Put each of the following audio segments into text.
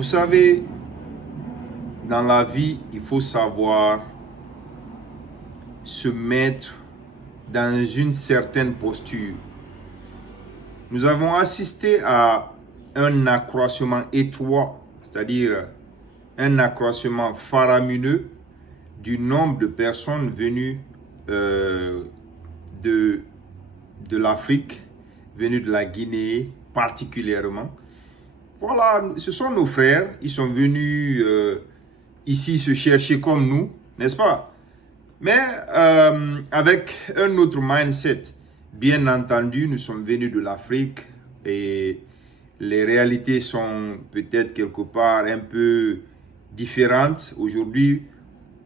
Vous savez, dans la vie, il faut savoir se mettre dans une certaine posture. Nous avons assisté à un accroissement étroit, c'est-à-dire un accroissement faramineux du nombre de personnes venues de l'Afrique, venues de la Guinée particulièrement. Voilà, ce sont nos frères, ils sont venus ici se chercher comme nous, n'est-ce pas? Mais avec un autre mindset. Bien entendu, nous sommes venus de l'Afrique et les réalités sont peut-être quelque part un peu différentes. Aujourd'hui,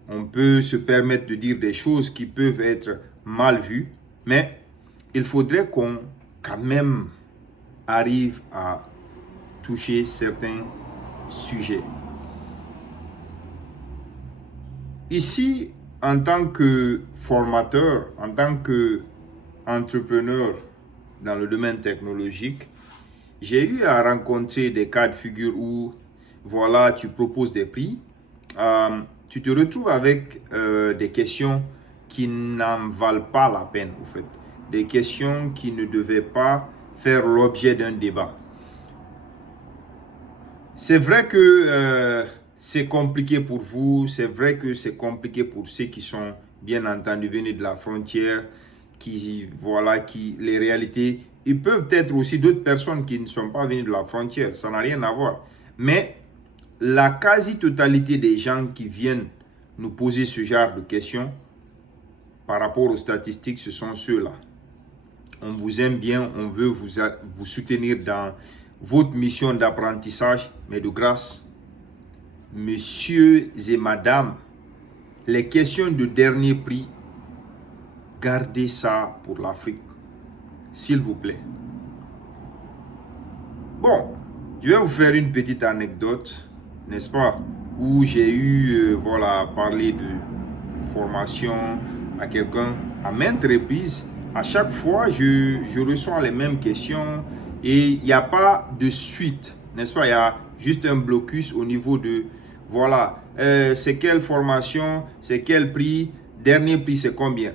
on peut se permettre de dire des choses qui peuvent être mal vues, mais il faudrait qu'on quand même arrive à toucher certains sujets. Ici, en tant que formateur, en tant qu'entrepreneur dans le domaine technologique, j'ai eu à rencontrer des cas de figure où, voilà, tu proposes des prix, tu te retrouves avec des questions qui n'en valent pas la peine, en fait. Des questions qui ne devaient pas faire l'objet d'un débat. C'est vrai que c'est compliqué pour vous, c'est vrai que c'est compliqué pour ceux qui sont bien entendu venus de la frontière, qui les réalités. Ils peuvent être aussi d'autres personnes qui ne sont pas venues de la frontière, ça n'a rien à voir. Mais la quasi-totalité des gens qui viennent nous poser ce genre de questions par rapport aux statistiques, ce sont ceux-là. On vous aime bien, on veut vous soutenir dans votre mission d'apprentissage, mais de grâce, messieurs et madame, les questions de dernier prix, gardez ça pour l'Afrique, s'il vous plaît. Bon, je vais vous faire une petite anecdote, n'est-ce pas, où j'ai eu, parler de formation à quelqu'un à maintes reprises. À chaque fois, je reçois les mêmes questions et il n'y a pas de suite, n'est-ce pas? Il y a juste un blocus au niveau de, c'est quelle formation, c'est quel prix, dernier prix c'est combien?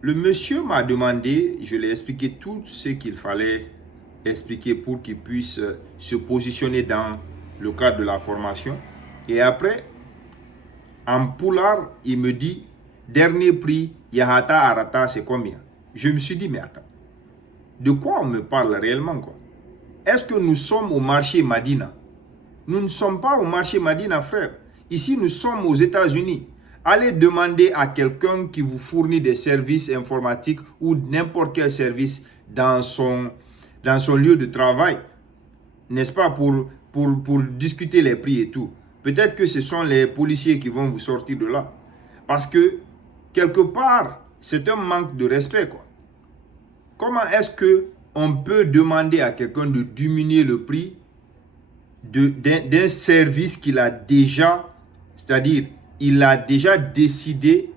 Le monsieur m'a demandé, je l'ai expliqué tout ce qu'il fallait expliquer pour qu'il puisse se positionner dans le cadre de la formation. Et après, en poulard, il me dit, dernier prix, Yahata Arata, c'est combien? Je me suis dit, mais attends, de quoi on me parle réellement, quoi? Est-ce que nous sommes au marché Madina? Nous ne sommes pas au marché Madina, frère. Ici, nous sommes aux États-Unis. Allez demander à quelqu'un qui vous fournit des services informatiques ou n'importe quel service dans son lieu de travail, n'est-ce pas, pour discuter les prix et tout. Peut-être que ce sont les policiers qui vont vous sortir de là. Parce que, quelque part, c'est un manque de respect, quoi. Comment est-ce qu'on peut demander à quelqu'un de diminuer le prix d'un service qu'il a déjà, c'est-à-dire, il a déjà décidé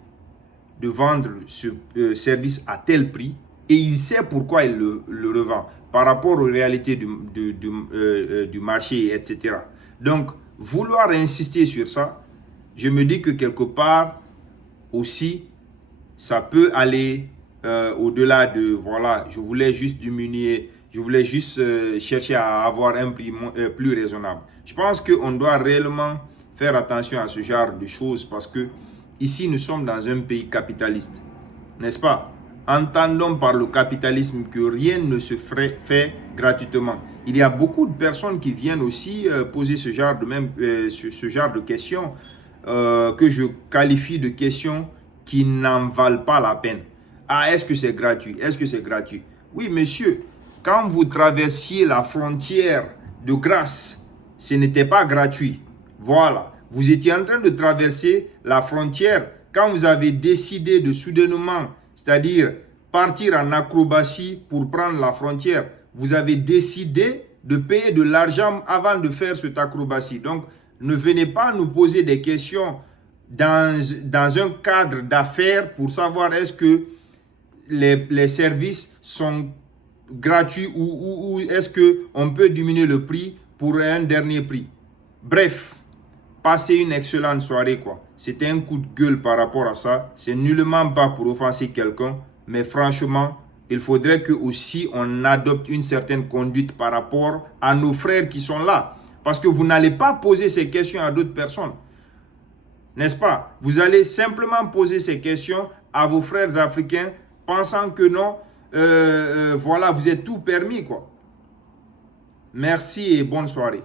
de vendre ce service à tel prix et il sait pourquoi il le revend par rapport aux réalités du marché, etc. Donc, vouloir insister sur ça, je me dis que quelque part aussi, ça peut aller au-delà de, je voulais juste diminuer, je voulais juste chercher à avoir un prix plus raisonnable. Je pense qu'on doit réellement faire attention à ce genre de choses parce que ici, nous sommes dans un pays capitaliste, n'est-ce pas? Entendons par le capitalisme que rien ne se fait gratuitement. Il y a beaucoup de personnes qui viennent aussi poser ce genre de questions que je qualifie de questions qui n'en valent pas la peine. Ah, est-ce que c'est gratuit? Est-ce que c'est gratuit? Oui, monsieur, quand vous traversiez la frontière de grâce, ce n'était pas gratuit. Voilà, vous étiez en train de traverser la frontière quand vous avez décidé de soudainement, c'est-à-dire partir en acrobatie pour prendre la frontière. Vous avez décidé de payer de l'argent avant de faire cette acrobatie. Donc, ne venez pas nous poser des questions dans un cadre d'affaires pour savoir est-ce que les services sont gratuits ou est-ce qu'on peut diminuer le prix pour un dernier prix. Bref, passez une excellente soirée, quoi. C'était un coup de gueule par rapport à ça. C'est nullement pas pour offenser quelqu'un, mais franchement, il faudrait que aussi on adopte une certaine conduite par rapport à nos frères qui sont là. Parce que vous n'allez pas poser ces questions à d'autres personnes. N'est-ce pas? Vous allez simplement poser ces questions à vos frères africains, pensant que non, voilà, vous êtes tout permis, quoi. Merci et bonne soirée.